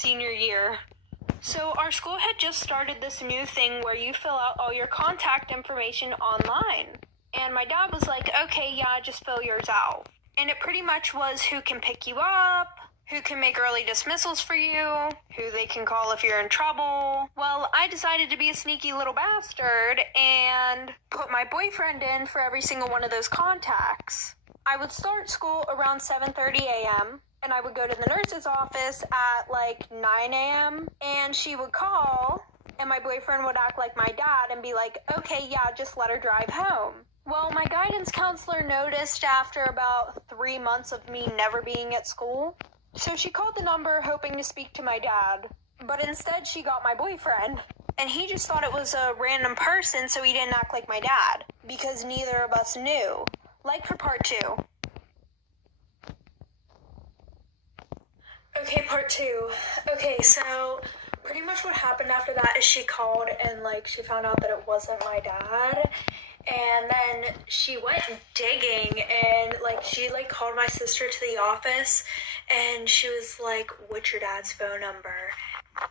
senior year. So our school had just started this new thing where you fill out all your contact information online. And my dad was like, okay, yeah, just fill yours out. And it pretty much was who can pick you up, who can make early dismissals for you, who they can call if you're in trouble. Well, I decided to be a sneaky little bastard and put my boyfriend in for every single one of those contacts. I would start school around 7:30 a.m., and I would go to the nurse's office at like 9 a.m., and she would call, and my boyfriend would act like my dad and be like, okay, yeah, just let her drive home. Well, my guidance counselor noticed after about 3 months of me never being at school, so she called the number hoping to speak to my dad, but instead she got my boyfriend, and he just thought it was a random person, so he didn't act like my dad, because neither of us knew. Like for part 2. Okay, part 2. Okay, so pretty much what happened after that is she called and she found out that it wasn't my dad. And then she went digging and she called my sister to the office and she was like, what's your dad's phone number?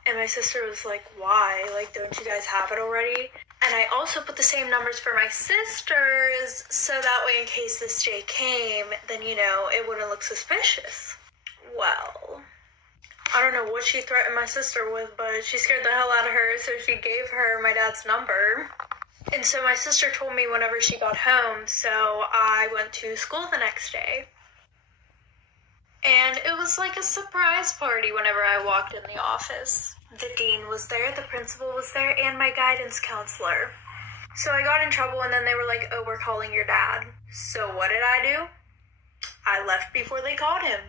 And my sister was like, why? Don't you guys have it already? And I also put the same numbers for my sisters so that way in case this day came, then, it wouldn't look suspicious. Well, I don't know what she threatened my sister with, but she scared the hell out of her, so she gave her my dad's number. And so my sister told me whenever she got home, so I went to school the next day. And it was like a surprise party whenever I walked in the office. The dean was there, the principal was there, and my guidance counselor. So I got in trouble and then they were like, oh, we're calling your dad. So what did I do? I left before they called him.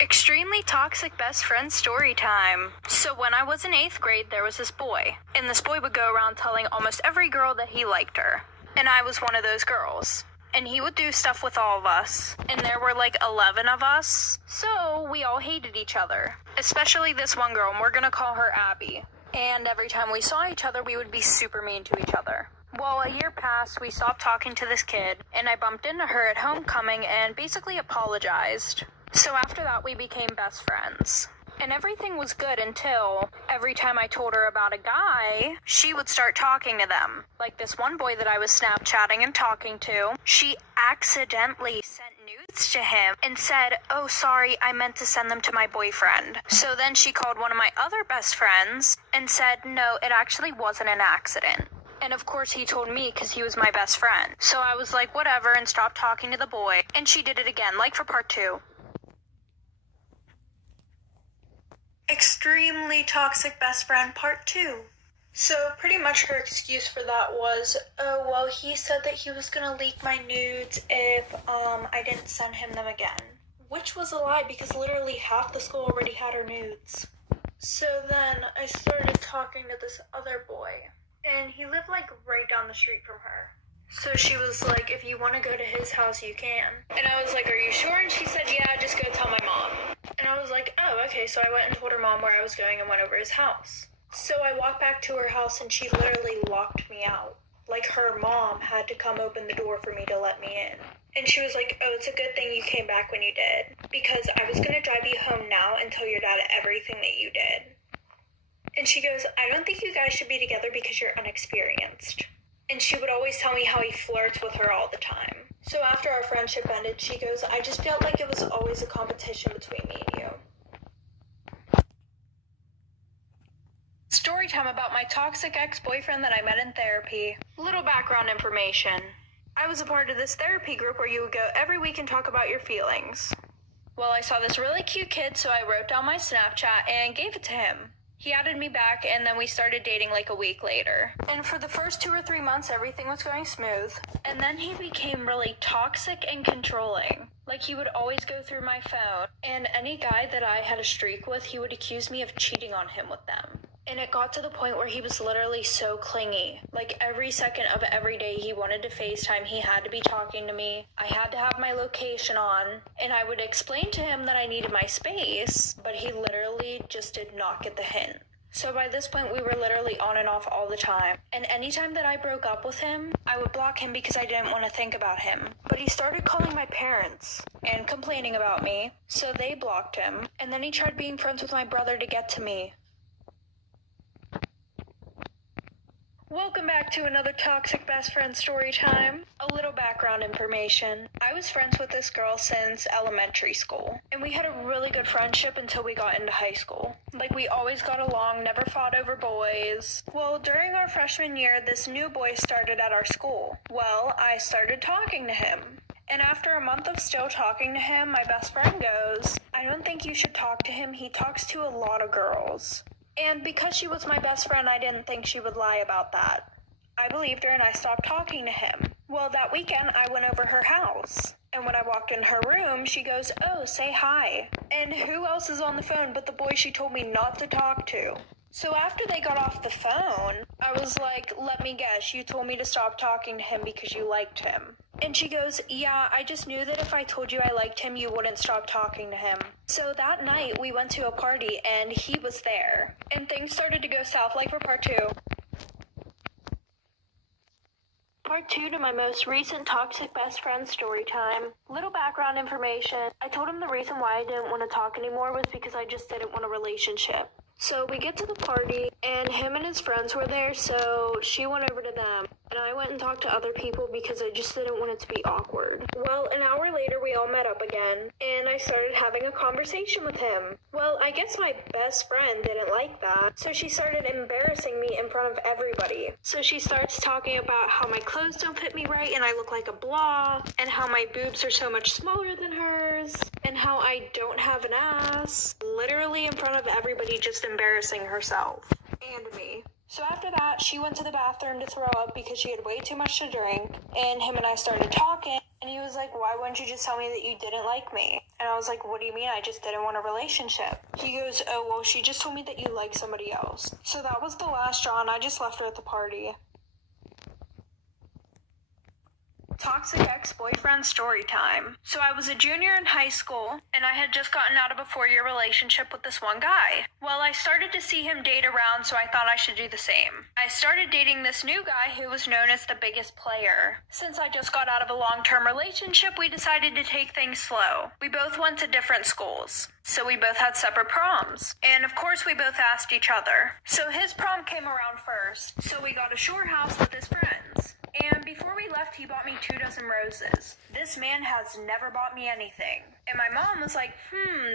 Extremely toxic best friend story time. So when I was in 8th grade, there was this boy. And this boy would go around telling almost every girl that he liked her. And I was one of those girls. And he would do stuff with all of us. And there were 11 of us. So we all hated each other. Especially this one girl, and we're gonna call her Abby. And every time we saw each other, we would be super mean to each other. Well, a year passed, we stopped talking to this kid, and I bumped into her at homecoming and basically apologized. So after that, we became best friends. And everything was good until every time I told her about a guy, she would start talking to them. Like this one boy that I was Snapchatting and talking to, she accidentally sent nudes to him and said, oh, sorry, I meant to send them to my boyfriend. So then she called one of my other best friends and said, no, it actually wasn't an accident. And of course he told me because he was my best friend. So I was like, whatever, and stopped talking to the boy. And she did it again, for part 2. Extremely toxic best friend part 2. So pretty much her excuse for that was, oh, well, he said that he was gonna leak my nudes if I didn't send him them again. Which was a lie because literally half the school already had her nudes. So then I started talking to this other boy, and he lived right down the street from her. So she was like, if you want to go to his house, you can. And I was like, are you sure? And she said, yeah, just go tell my mom. And I was like, oh, okay. So I went and told her mom where I was going and went over his house. So I walked back to her house and she literally locked me out. Her mom had to come open the door for me to let me in. And she was like, oh, it's a good thing you came back when you did. Because I was going to drive you home now and tell your dad everything that you did. And she goes, I don't think you guys should be together because you're unexperienced. And she would always tell me how he flirts with her all the time. So after our friendship ended, she goes, I just felt like it was always a competition between me and you. Story time about my toxic ex-boyfriend that I met in therapy. Little background information. I was a part of this therapy group where you would go every week and talk about your feelings. Well, I saw this really cute kid, so I wrote down my Snapchat and gave it to him. He added me back, and then we started dating a week later. And for the first 2 or 3 months, everything was going smooth. And then he became really toxic and controlling. He would always go through my phone. And any guy that I had a streak with, he would accuse me of cheating on him with them. And it got to the point where he was literally so clingy. Every second of every day he wanted to FaceTime, he had to be talking to me. I had to have my location on. And I would explain to him that I needed my space, but he literally just did not get the hint. So by this point, we were literally on and off all the time. And anytime that I broke up with him, I would block him because I didn't want to think about him. But he started calling my parents and complaining about me, so they blocked him. And then he tried being friends with my brother to get to me. Welcome back to another toxic best friend story time. A little background information. I was friends with this girl since elementary school, and we had a really good friendship until we got into high school. Like, we always got along, never fought over boys. Well, during our freshman year, this new boy started at our school. Well, I started talking to him. And after a month of still talking to him, my best friend goes, "I don't think you should talk to him. He talks to a lot of girls." And because she was my best friend, I didn't think she would lie about that. I believed her and I stopped talking to him. Well, that weekend, I went over her house. And when I walked in her room, she goes, "Oh, say hi." And who else is on the phone but the boy she told me not to talk to? So after they got off the phone, I was like, "Let me guess, you told me to stop talking to him because you liked him." And she goes, "Yeah, I just knew that if I told you I liked him, you wouldn't stop talking to him." So that night, we went to a party, and he was there. And things started to go south, like for part 2. Part 2 to my most recent toxic best friend story time. Little background information. I told him the reason why I didn't want to talk anymore was because I just didn't want a relationship. So we get to the party, and him and his friends were there, so she went over to them. And I went and talked to other people because I just didn't want it to be awkward. Well, an hour later, we all met up again, and I started having a conversation with him. Well, I guess my best friend didn't like that, so she started embarrassing me in front of everybody. So she starts talking about how my clothes don't fit me right, and I look like a blob, and how my boobs are so much smaller than hers, and how I don't have an ass. Literally in front of everybody, just embarrassing herself. And me. So after that, she went to the bathroom to throw up because she had way too much to drink, and him and I started talking, and he was like, "Why wouldn't you just tell me that you didn't like me?" And I was like, "What do you mean? I just didn't want a relationship." He goes, "Oh, well, she just told me that you like somebody else." So that was the last straw, and I just left her at the party. Toxic ex-boyfriend story time. So I was a junior in high school, and I had just gotten out of a 4-year relationship with this one guy. Well, I started to see him date around, so I thought I should do the same. I started dating this new guy who was known as the biggest player. Since I just got out of a long-term relationship, we decided to take things slow. We both went to different schools, so we both had separate proms. And of course, we both asked each other. So his prom came around first, so we got a shore house with his friends. And before we left, he bought me 2 dozen roses. This man has never bought me anything. And my mom was like,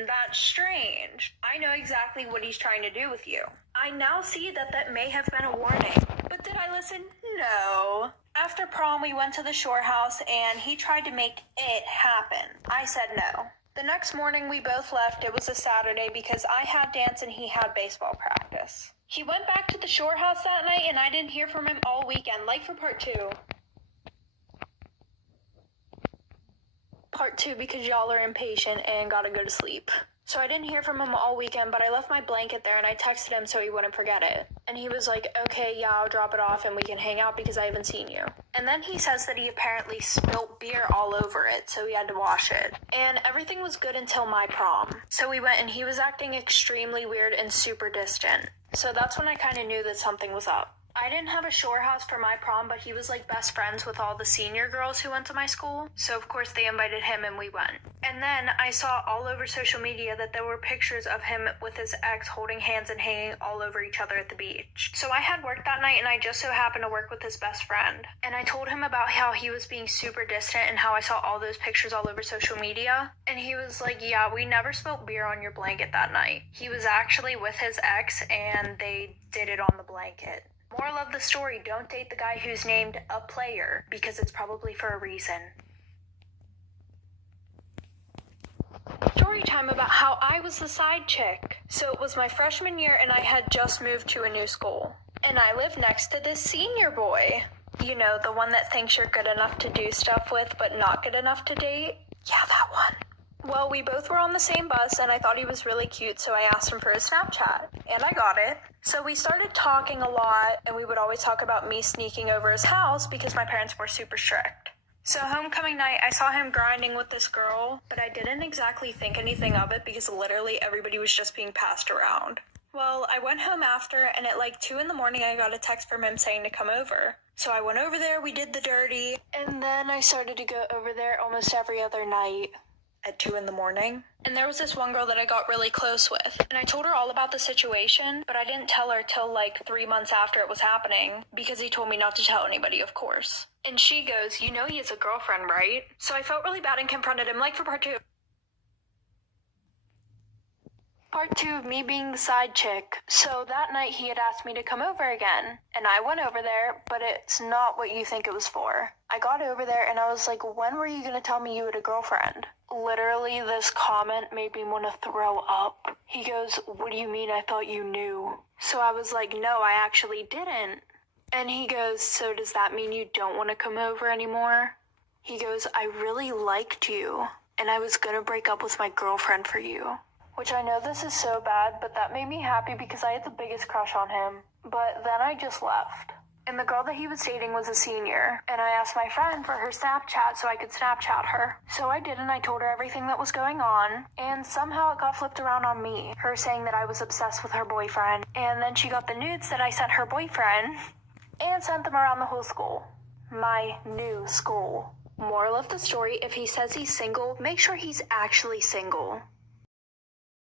that's strange. I know exactly what he's trying to do with you. I now see that may have been a warning. But did I listen? No. After prom, we went to the shore house, and he tried to make it happen. I said no. The next morning, we both left. It was a Saturday because I had dance and he had baseball practice. He went back to the shore house that night, and I didn't hear from him all weekend, like for part 2. Part 2 because y'all are impatient and gotta go to sleep. So I didn't hear from him all weekend, but I left my blanket there and I texted him so he wouldn't forget it. And he was like, "Okay, yeah, I'll drop it off and we can hang out because I haven't seen you." And then he says that he apparently spilt beer all over it, so he had to wash it. And everything was good until my prom. So we went and he was acting extremely weird and super distant. So that's when I kind of knew that something was up. I didn't have a shore house for my prom, but he was like best friends with all the senior girls who went to my school. So of course they invited him and we went. And then I saw all over social media that there were pictures of him with his ex holding hands and hanging all over each other at the beach. So I had work that night and I just so happened to work with his best friend. And I told him about how he was being super distant and how I saw all those pictures all over social media. And he was like, "Yeah, we never spilled beer on your blanket that night." He was actually with his ex and they did it on the blanket. Moral of the story, don't date the guy who's named a player, because it's probably for a reason. Story time about how I was the side chick. So it was my freshman year and I had just moved to a new school. And I lived next to this senior boy. You know, the one that thinks you're good enough to do stuff with, but not good enough to date? Yeah, that one. Well, we both were on the same bus, and I thought he was really cute, so I asked him for his Snapchat, and I got it. So we started talking a lot, and we would always talk about me sneaking over his house because my parents were super strict. So homecoming night, I saw him grinding with this girl, but I didn't exactly think anything of it because literally everybody was just being passed around. Well, I went home after, and at like 2 in the morning, I got a text from him saying to come over. So I went over there, we did the dirty, and then I started to go over there almost every other night at 2 in the morning. And there was this one girl that I got really close with, and I told her all about the situation, but I didn't tell her till like 3 months after it was happening, because he told me not to tell anybody, of course. And she goes, "You know he has a girlfriend, right?" So I felt really bad and confronted him, like for part 2. Part 2 of me being the side chick. So that night he had asked me to come over again, and I went over there, but it's not what you think it was for. I got over there and I was like, "When were you gonna tell me you had a girlfriend?" Literally, this comment made me want to throw up. He goes, "What do you mean? I thought you knew." So I was like, "No, I actually didn't." And he goes, "So does that mean you don't want to come over anymore?" He goes, "I really liked you, and I was gonna break up with my girlfriend for you." Which I know this is so bad, but that made me happy because I had the biggest crush on him. But then I just left. And the girl that he was dating was a senior, and I asked my friend for her Snapchat so I could Snapchat her. So I did, and I told her everything that was going on, and somehow it got flipped around on me, her saying that I was obsessed with her boyfriend. And then she got the nudes that I sent her boyfriend, and sent them around the whole school. My new school. Moral of the story, if he says he's single, make sure he's actually single.